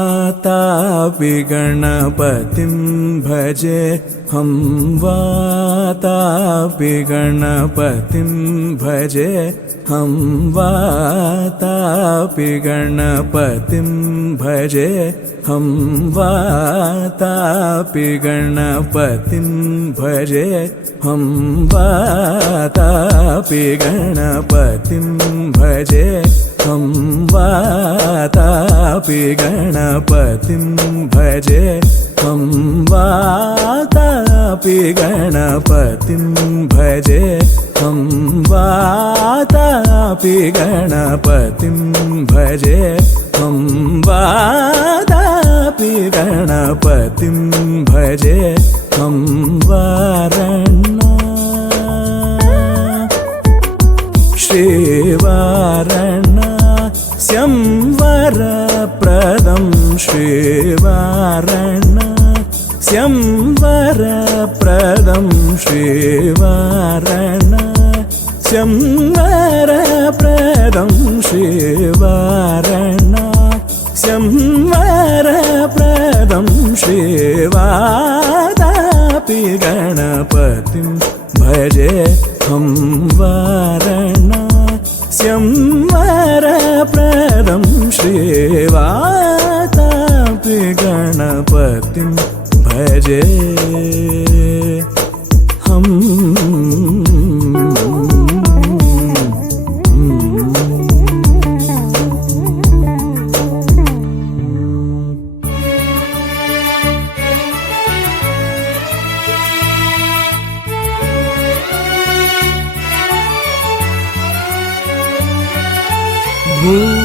वातापि गणपतिं भजे हम वातापि गणपतिं भजे हम वातापि गणपतिं भजे हम वातापि गणपतिं भजे हम वातापि गणपतिं भजे हम वातापि गणपतिं भजे हम वातापि गणपतिं भजे हम वातापि गणपतिं भजे हम वातापि गणपतिं भजे हम वारणा श्रीवारणा स्यंवरप्रदं श्रीवारणा स्यंवरप्रदं श्रीवारणा स्यंवरप्रदं श्रीवारणा स्यंवरप्रदं श्रीवातापि गणपतिं भजे हम वारणा स्यंवरप्रदं श्रीवातापि गणपतिं भजे हम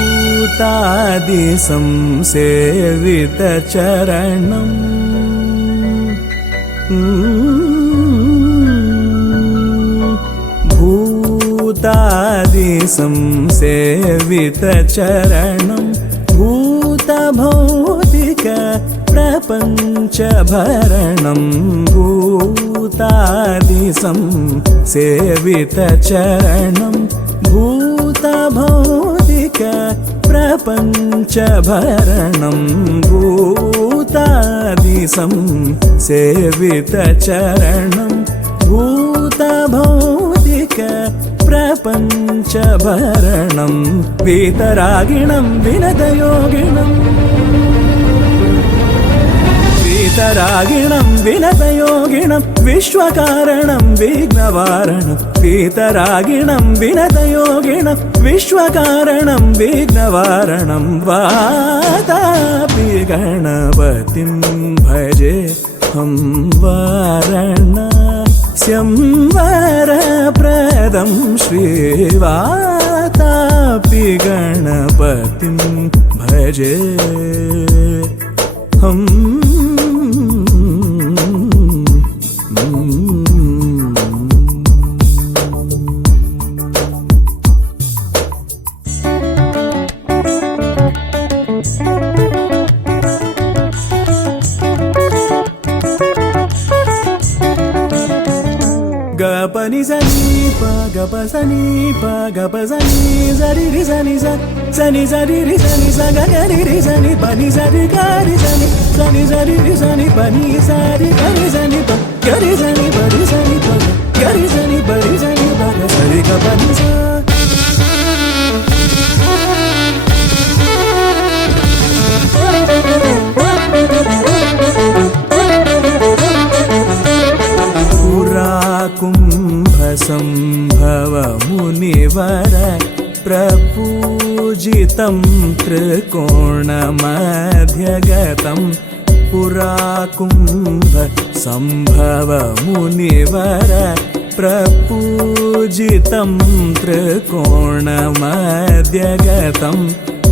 भूतादि संसेवितचरणं भूतादि संसेवितचरणं भूतभौतिक प्रपञ्चभरणं भूतादि संसेवितचरणं भूतभौतिक प्रपञ्चभरणं भूतादि संसेवितचरणं भूतभौतिक प्रपञ्चभरणं वीतरागिणं विनतयोगिनम् वीतरागिणं विनतयोगिनं विश्वकारणं विघ्नवारणं वीतरागिणं विनतयोगिनं विश्वकारणं विघ्नवारणं वातापि गणपतिं भजे हम वारणा स्यंवरप्रदं श्रीवातापि गणपतिं भजे हम गपनि सनि pa ga pa sa ni za ri ri sa ni za ri ri sa ni sa ga ri ri sa ni pa ni za ri ga ri sa ni za ri ri sa ni pa ni sa ri ga ri sa ni pa ga ri sa ni pa ri sa ni pa ga ri sa ni pa ri sa ni pa ga sa ri ga pa ni sa. कुम्भसम्भव मुनिवर प्रपूजितं त्रिकोणमध्यगतं पुरा कुम्भसम्भव मुनिवर प्रपूजितं त्रिकोणमध्यगतं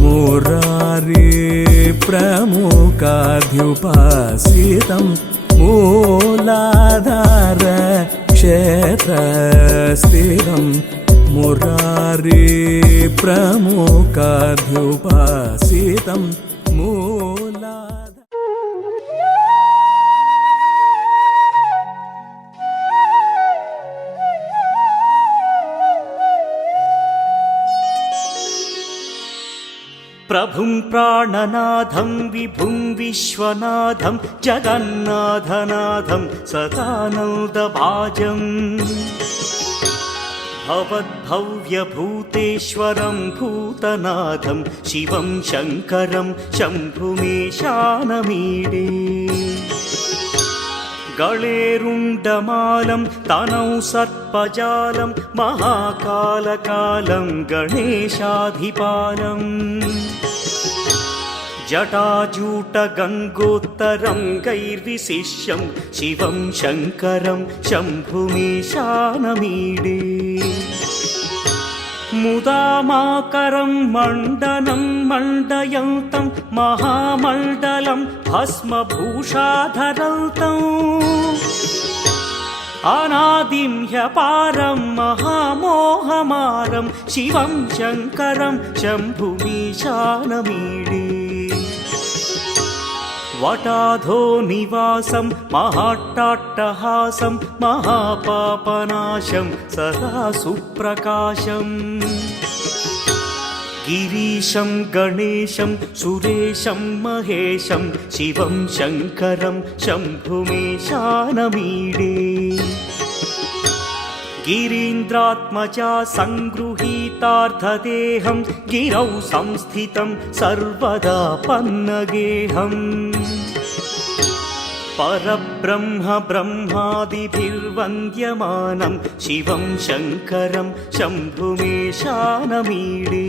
मुरारी प्रमुखाध्युपासितं मूलाधार क्षेत्रस्थितं मुरारी प्रमुखाध्युपासितं मूलाधार. प्रभुं प्राणनाथं विभुं विश्वनाथं जगन्नाथनाथं सदानन्दभाजम् भवद्भव्यभूतेश्वरं भूतनाथं शिवं शङ्करं शम्भुमीशानमीडे गळेरुण्डमालं तनौ सर्पजालं महाकालकालं गणेशाधिपालम् जटाजूटगङ्गोत्तरं गैर्विशिष्यं शिवं शङ्करं शम्भुमीशानमीडे मुदामाकरं मण्डनं मण्डयन्तं महामण्डलं भस्मभूषाधरन्तम् अनादिं ह्यपारं महामोहमारं शिवं शङ्करं शम्भुमीशानमीडे वटाधो निवासं महाट्टाट्टहासं महापापनाशं सदा सुप्रकाशम् गिरीशं गणेशं सुरेशं महेशं शिवं शङ्करं शम्भुमीशानमीडे गिरीन्द्रात्मजा सङ्गृहीतार्थदेहं गिरौ संस्थितं सर्वदा पन्नगेहम् परब्रह्म ब्रह्मादिभिर्वन्द्यमानं शिवं शङ्करं शम्भुमीशानमीडे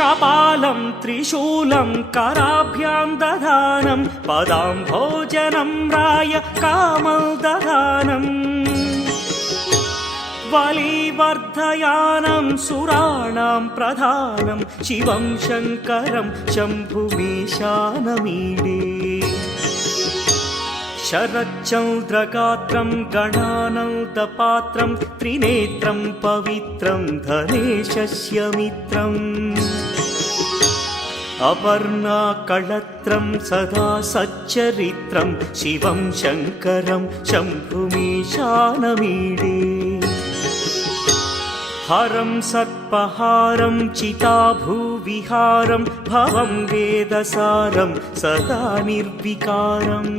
कपालं त्रिशूलं कराभ्यां दधानं पदाम्भोजनं राय कामदधानम् बलिवर्धयानं सुराणां प्रधानं शिवं शङ्करं शम्भुमीशानमीडे शरच्चन्द्रगात्रं गणानन्दपात्रं त्रिनेत्रं पवित्रं धनेशस्य मित्रम् अपर्णाकळत्रं सदा सच्चरित्रं शिवं शङ्करं शम्भुमीशानमीडे हरं सर्पहारं चिताभूविहारं भवं वेदसारं सदा निर्विकारम्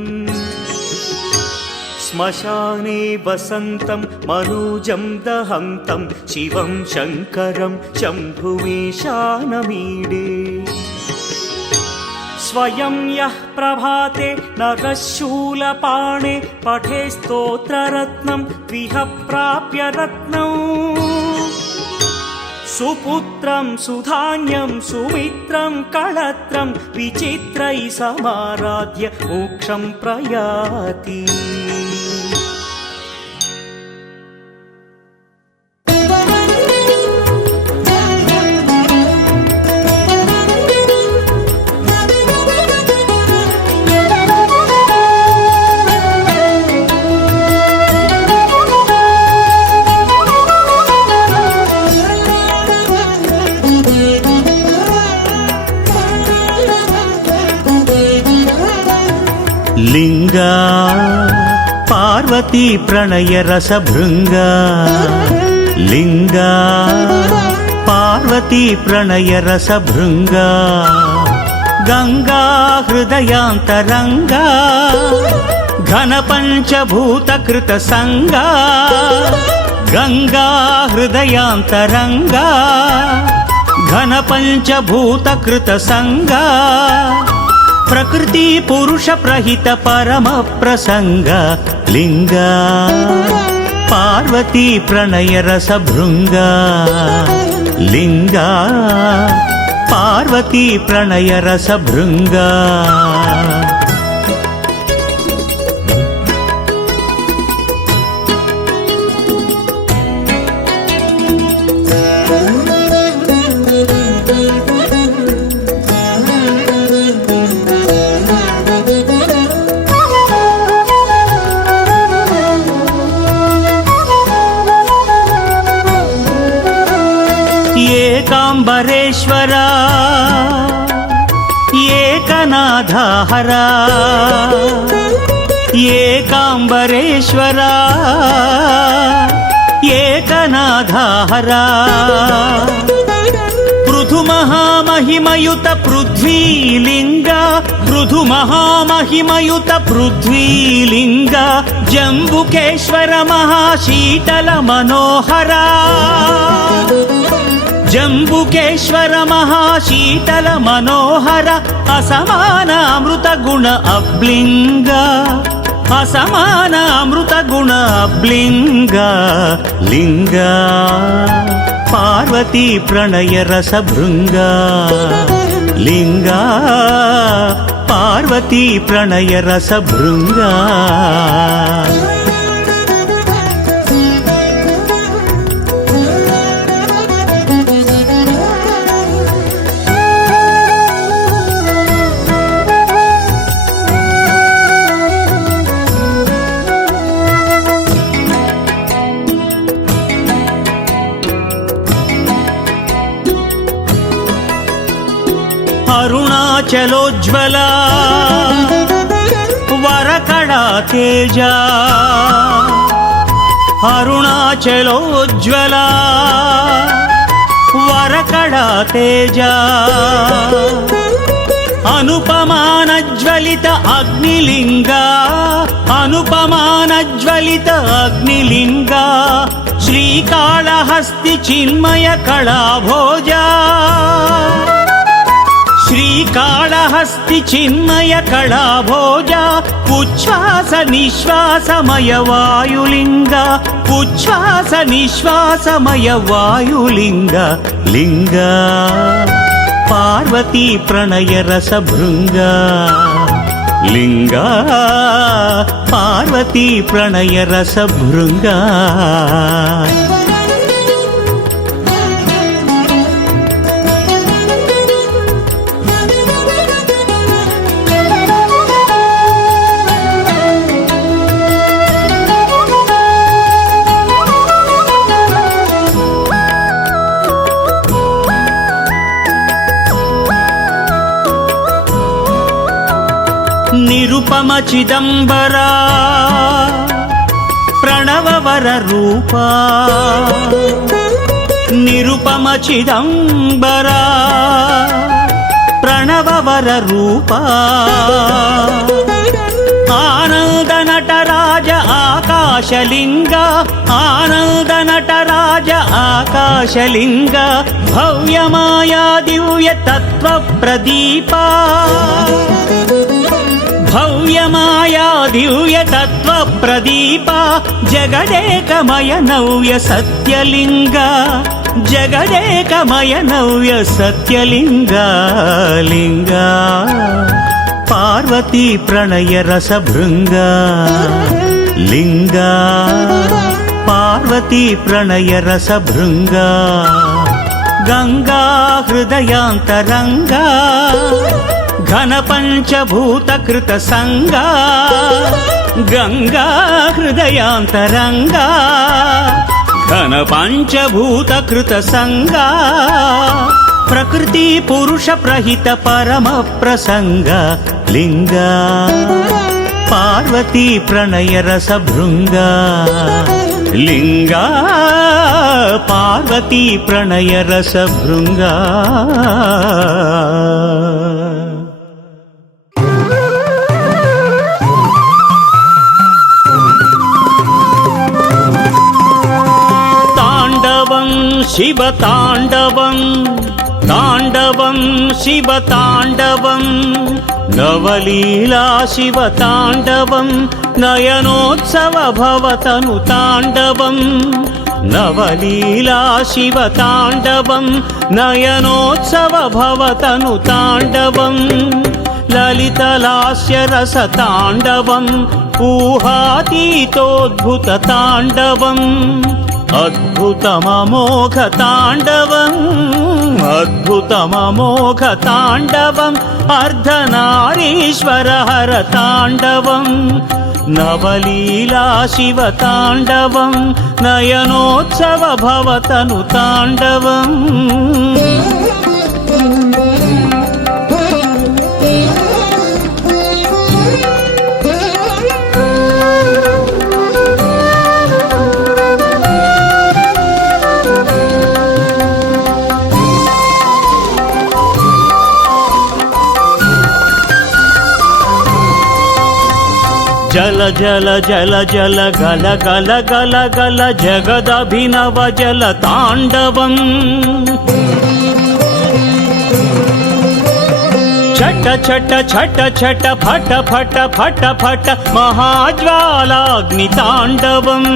श्मशाने वसन्तं मनोजं दहन्तं शिवं शङ्करं शम्भुमीशानमीडे स्वयं यः प्रभाते नरशूलपाणे पठे स्तोत्ररत्नं द्विह प्राप्य रत्नम् सुपुत्रं सुधान्यं सुमित्रं कळत्रं विचित्रैः समाराध्य मोक्षं प्रयाति पार्वती प्रणय रसभृङ्गा लिङ्गा पार्वती प्रणय रसभृङ्गा गङ्गा हृदयान्तरङ्गा घन पञ्चभूतकृत संगा गङ्गा हृदयान्तरङ्गा घन पञ्चभूतकृत संगा प्रकृति पुरुष प्रहित परम प्रसंग लिंगा पार्वती प्रणय रसभृङ्गा लिंगा पार्वती प्रणय रसभृङ्गा एकाम्बरेश्वरा एकनाथा हरा एकाम्बरेश्वरा एकनाथा हरा पृथु महामहिमयुत पृथ्वीलिङ्गा पृथु महामहिमयुत पृथ्वीलिङ्गा जम्बुकेश्वर महाशीतल मनोहरा जम्बुकेश्वर महाशीतल मनोहर असमान अमृत गुण अब्लिंगा असमान अमृत गुण अब्लिंगा लिंगा पार्वती प्रणय रसभृङ्गा लिंगा पार्वती प्रणय रसभृङ्गा अरुणाचलोज्ज्वला वरकड़ा तेजा अरुणाचलोज्ज्वला वरकड़ा तेजा अनुपमानज्वलित अग्निलिंगा अनुपमानज्वलित अग्निलिंगा श्रीकाళहस्ति चिन्मय कलाभोजा श्रीकाళहस्ति चिन्मय कलाभोजा उच्छ्वास निश्वासमय वायुलिंगा उच्छ्वास निश्वासमय वायुलिंगा लिंगा पार्वती प्रणय रसभृङ्गा लिंगा पार्वती प्रणय रसभृङ्गा निरुपम चिदंबरा प्रणववर रूपा निरुपम चिदंबरा प्रणववर रूपा आनंद नटराज आकाशलिंगा आनंद नटराज आकाशलिंगा भव्य माया दिव्य तत्व प्रदीपा भव्य माया दिव्य तत्व प्रदीपा जगदेकमय नव्य सत्यलिंगा जगदेकमय नव्य सत्यलिंगा लिंगा पार्वती प्रणय रसभृङ्गा लिंगा पार्वती प्रणय रसभृङ्गा गंगा हृदयान्तरंगा घन पञ्चभूतकृत संगा गंगा हृदयान्तरंगा घन पञ्चभूतकृत संगा प्रकृति पुरुष प्रहित परम प्रसंग लिंगा పార్వతీ ప్రణయ రస భృంగా లింగా పార్వతీ ప్రణయ రస భృంగా తాండవం శివ తాండవం తాండవం శివ తాండవం నవలీలా శివ తాండవం నయనోత్సవ భవతను తాండవం నవలీలా శివ తాండవం నయనోత్సవ భవతను తాండవం లలితలాస్య రస తాండవం ఊహాతీతోద్భుత తాండవం అద్భుతమమోఘ తాండవం అద్భుతమమోఘ తాండవం అర్ధనారీశ్వర హర తాండవం నవలీలా శివ తాండవం నయనోత్సవ భవతను తాండవం జల జల జల జల గల గల గల గల జగదభినవ జల తాండవం చట చట చట చట ఫట ఫట ఫట ఫట మహాజ్వాలాగ్ని తాండవం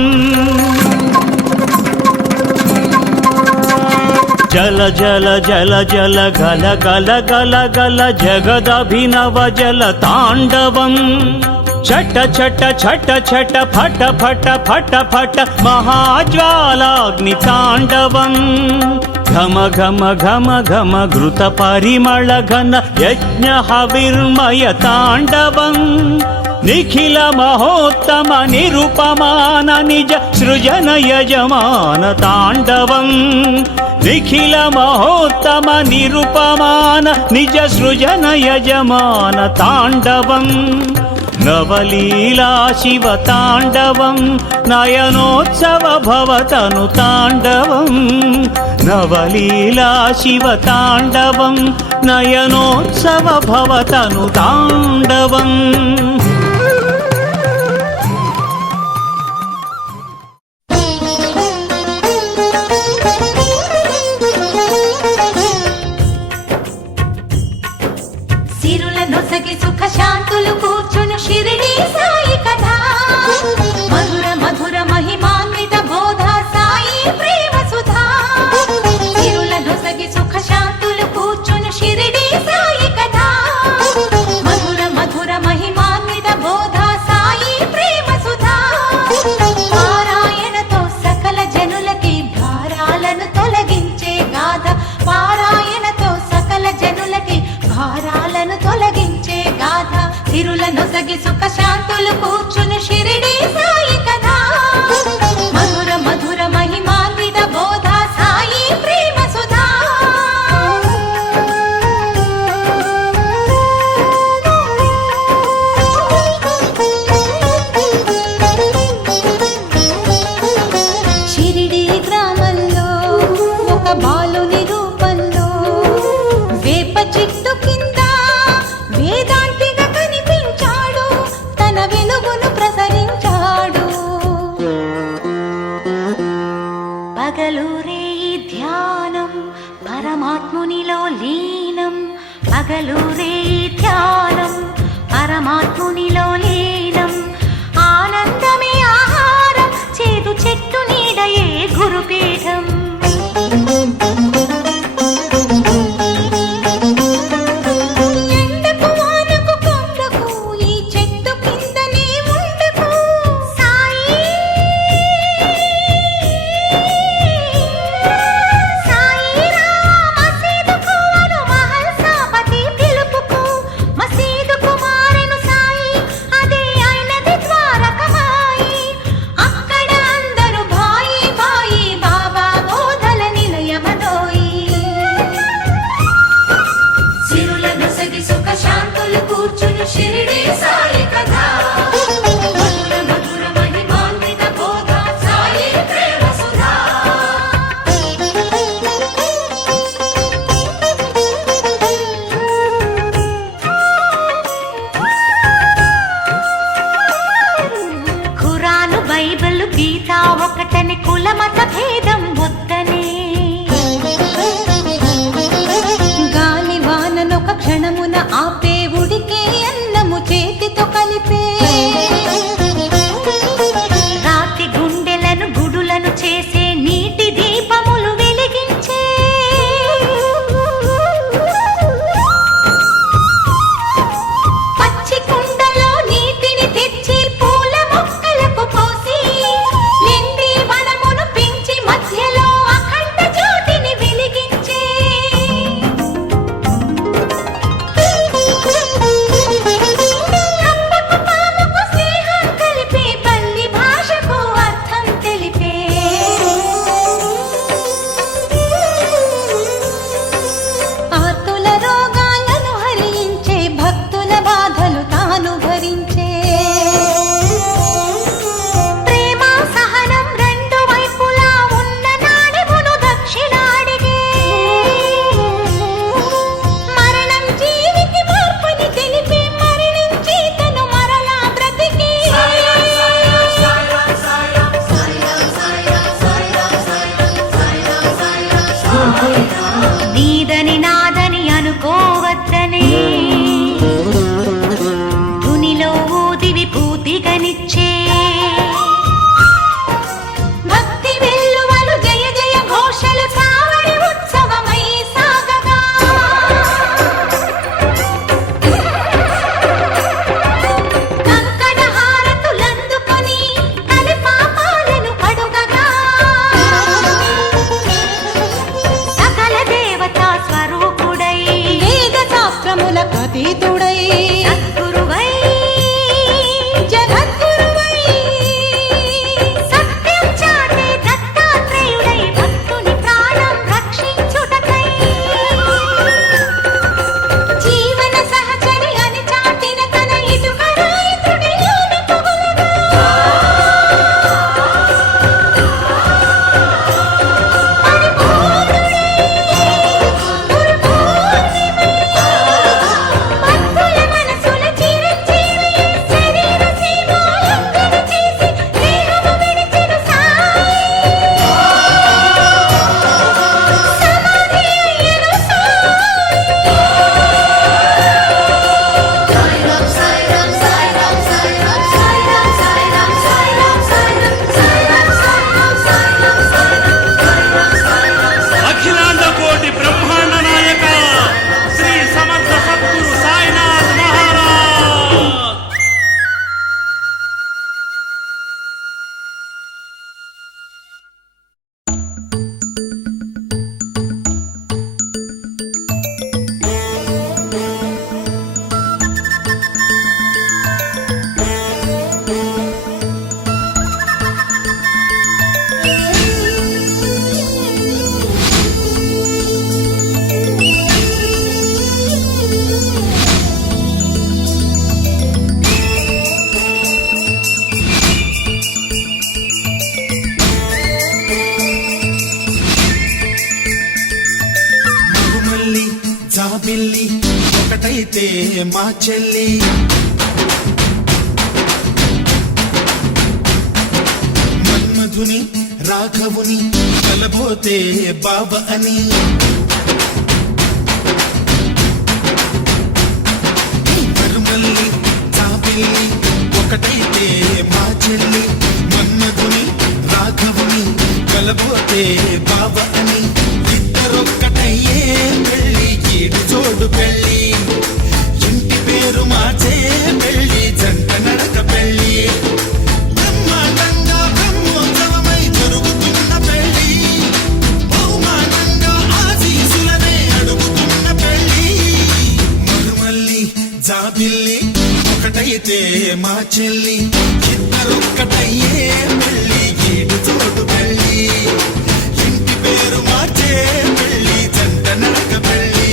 జల జల జల జల గల గల గల గల జగదభినవ జల తాండవం చట చట చట చట ఫట ఫట ఫట ఫట మహాజ్వాలాగ్ని తాండవం ఘమ ఘమ ఘమ ఘమ ఘృత పరిమళ ఘన యజ్ఞ హవిర్మయ తాండవం నిఖిల మహోత్తమ నిరుపమాన నిజ సృజన యజమాన తాండవం నిఖిల మహోత్తమ నిరుపమాన నిజ సృజన యజమాన తాండవం నవలీలా శివ తాండవం నయనోత్సవ భవతను తాండవం నవలీలా శివ తాండవం నయనోత్సవ భవతను తాండవం నొసగి సుఖ శాంతులు కూర్చును షిరిడి సాయి కథ మధుర మధుర మహిమాన్విత బోధ సాయి ప్రేమ సుధా సిరుల నొసగి సుఖ శాంతులు కూర్చును షిరిడి సాయి కథ మధుర మధుర మహిమాన్విత బోధ సాయి ప్రేమ సుధా పారాయణతో సకల జనులకి భారాలను తొలగించే గాథ పారాయణతో సకల జనులకి భారాలను తొలగించే గాథ సిరుల నొసగి సుఖ శాంతులు కూర్చును షిరిడి సాయి కథ మధుర మధుర మహిమాన్విత బోధ సాయి ప్రేమ సుధా షిరిడి గ్రామంలో ఒక బాలుని రూపంలో వేప చెట్టు కింద వేదాంతిగా కనిపించాడు తన వెలుగును ప్రసరించాడు పగలూరే ధ్యానం పరమాత్మునిలో లీనం పగలూరే ధ్యానం పరమాత్మునిలో లీనం ఆనందమే ఆహారం చేదు చెట్టు నీడయే గురుపీఠం బాబా నీటితో కలిపే రాతి గుండెలను గుడులను చేసే నీటి దీపములు వెలిగించే పచ్చి కుండలో నీటిని తెచ్చి పూల మొక్కలకు పోసి నిండి వనమును పెంచి మధ్యలో అఖండ జ్యోతిని వెలిగించే కప్పకు పాముకు స్నేహం కలిపే పల్లి భాషకు అర్థం తెలిపే ఆర్తుల రోగాలను హరించే భక్తుల బాధలు తాను భరించే ప్రేమ సహనం రెండు వైపులా ఉన్న నాడెమును దక్షిణాడిగే మరణం జీవికి మార్పుని తెలిపి మరణించి తను మరలా బ్రతికి నీదని నాదని అనుకోవద్దనే ధునిలో ఊదివి పూతిగనిచ్చే భక్తి వెల్లువలు జయ జయ ఘోషలు సావడి ఉత్సవమై సాగగా కంకణ హారతులందుకొని కలి పాపాలను కడుగగా సకల దేవతా స్వరూపుడై వేద శాస్త్రములకు అతీతుడై సద్గురువై జగద్గురువై సత్యం చాటే దత్తాత్రేయుడై భక్తుని ప్రాణం రక్షించుటకై జీవన సహచరి అని చాటిన తన ఇటుక రాయితుడిలోని పొగలుగా భక్తుల మనసుల చిరంజీవి శరీర సీమాలంకణ చేసి దేహము విడిచెను సాయి సమాధి అయ్యెను అఖిలాండ కోటి బ్రహ్మాండ నాయక శ్రీ సమర్థ సద్గురు సాయినాథ్ మహారాజ్. మరుమల్లి జాబిల్లి ఒకటైతే మా చెల్లి మన్మధుని రాఘవుని కలబోతే బాబ అని మరుమల్లి జాబిల్లి ఒకటైతే మా చెల్లి మన్మధుని రాఘవుని కలబోతే బాబ అని ఇద్దరొక్కటయ్యే పెళ్ళి ఈడు జోడు పెళ్ళి ఇంటి పేరు మార్చే పెళ్ళి జంట నడక పెళ్ళి బ్రహ్మాండంగా బ్రహ్మోత్సవమై జరుగుతున్న పెళ్ళి బహుమానంగా ఆశీసులనే అడుగుతున్న పెళ్ళి మరుమల్లి జాబిల్లి ఒకటైతే మా చెల్లి ఇద్దరొక్కటయ్యే పెళ్ళి ఈడు జోడు పెళ్ళి ఇంటి పేరు మార్చే పెళ్ళి జంట నడక పెళ్ళి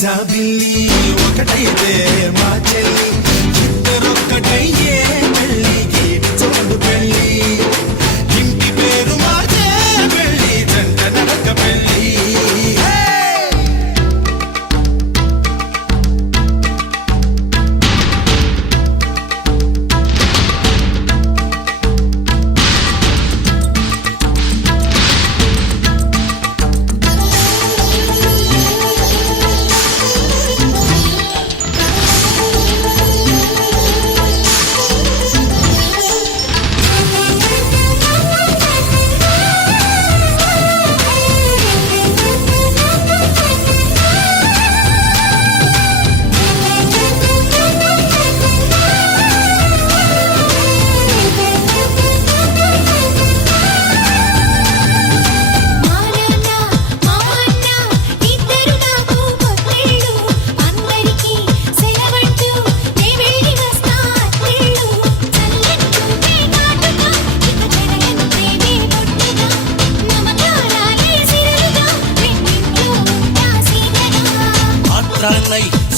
జాబిల్లి ఒకటైతే మా చెల్లి ఇద్దరొక్కటయ్యే పెళ్ళికి చోడు పెళ్ళి ఇంటి పేరు మాదే పెళ్ళి జంట నడక పెళ్ళి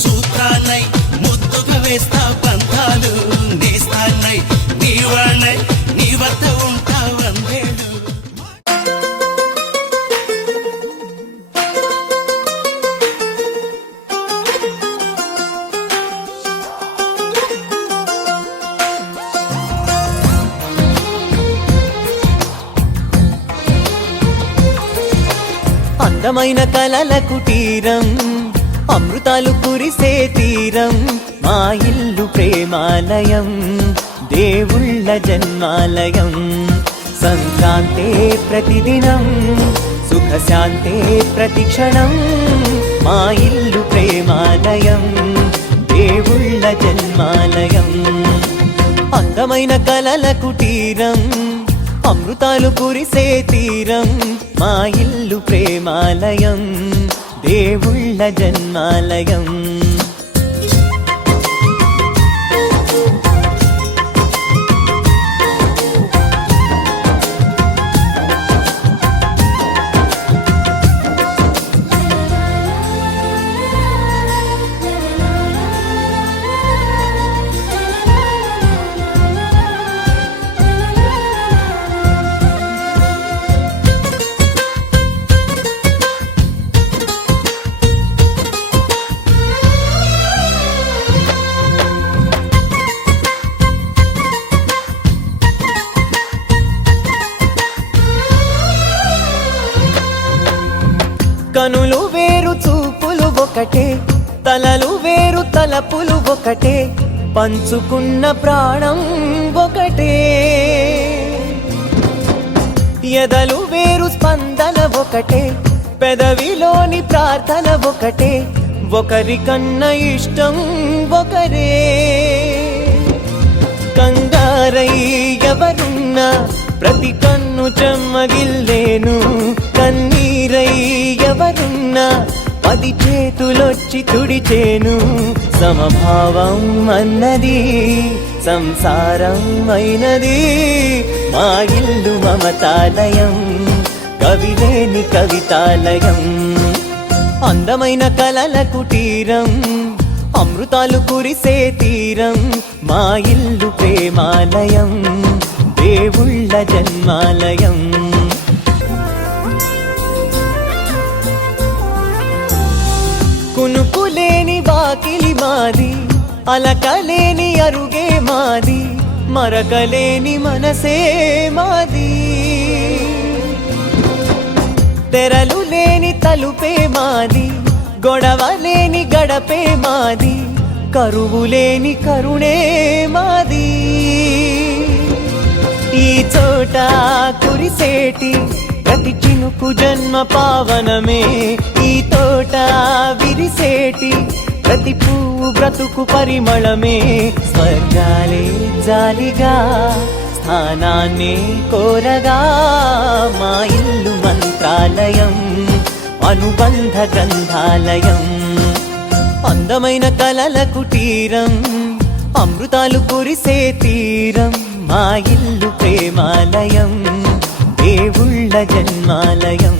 సూత్రాన్నై ముద్దుగా వేస్తా పంతాలు నేస్తాన్నై నీవాణ్ణై నీ వద్ద ఉంటా వందేళ్ళు అందమైన కలల కుటీరం అమృతాలు కురిసే తీరం మా ఇల్లు ప్రేమాలయం దేవుళ్ళ జన్మాలయం సంక్రాంతే ప్రతిదినం సుఖశాంతే ప్రతిక్షణం మా ఇల్లు ప్రేమాలయం దేవుళ్ళ జన్మాలయం అందమైన కలల కుటీరం అమృతాలు కురిసే తీరం మా ఇల్లు ప్రేమాలయం దేవుళ్ళ జన్మాలయం కనులు వేరు చూపులు ఒకటే తలలు వేరు తలపులు ఒకటే పంచుకున్న ప్రాణం ఒకటే ఎదలు వేరు స్పందన ఒకటే పెదవిలోని ప్రార్థన ఒకటే ఒకరికన్నా ఇష్టం ఒకరే కంగారై ఎవరున్నా ప్రతి కన్ను చెమ్మగిల్లేను కన్నీరై ఎవరున్నా 10 చేతులొచ్చి తుడిచేను సమభావం అన్నది సంసారం అయినది మా ఇల్లు మమతాలయం కవిలేని కవితాలయం అందమైన కలల కుటీరం అమృతాలు కురిసే తీరం మా ఇల్లు ప్రేమాలయం దేవుళ్ళ జన్మాలయం కునుకులేని వాకిలి మాది అలకలేని అరుగే మాది మరకలేని మనసే మాది తెరలు లేని తలుపే మాది గొడవ లేని గడపే మాది కరువు లేని కరుణే మాది ఈ చోట కురిసేటి ప్రతి చినుకు జన్మ పావనమే ఈ తోట విరిసేటి ప్రతి పువ్వు బ్రతుకు పరిమళమే స్వర్గాలే జాలిగా స్థానాన్ని కోరగా మా ఇల్లు మంత్రాలయం అనుబంధ గ్రంథాలయం అందమైన కలల కుటీరం అమృతాలు కురిసే తీరం మా ఇల్లు ప్రేమాలయం దేవుళ్ళ జన్మాలయం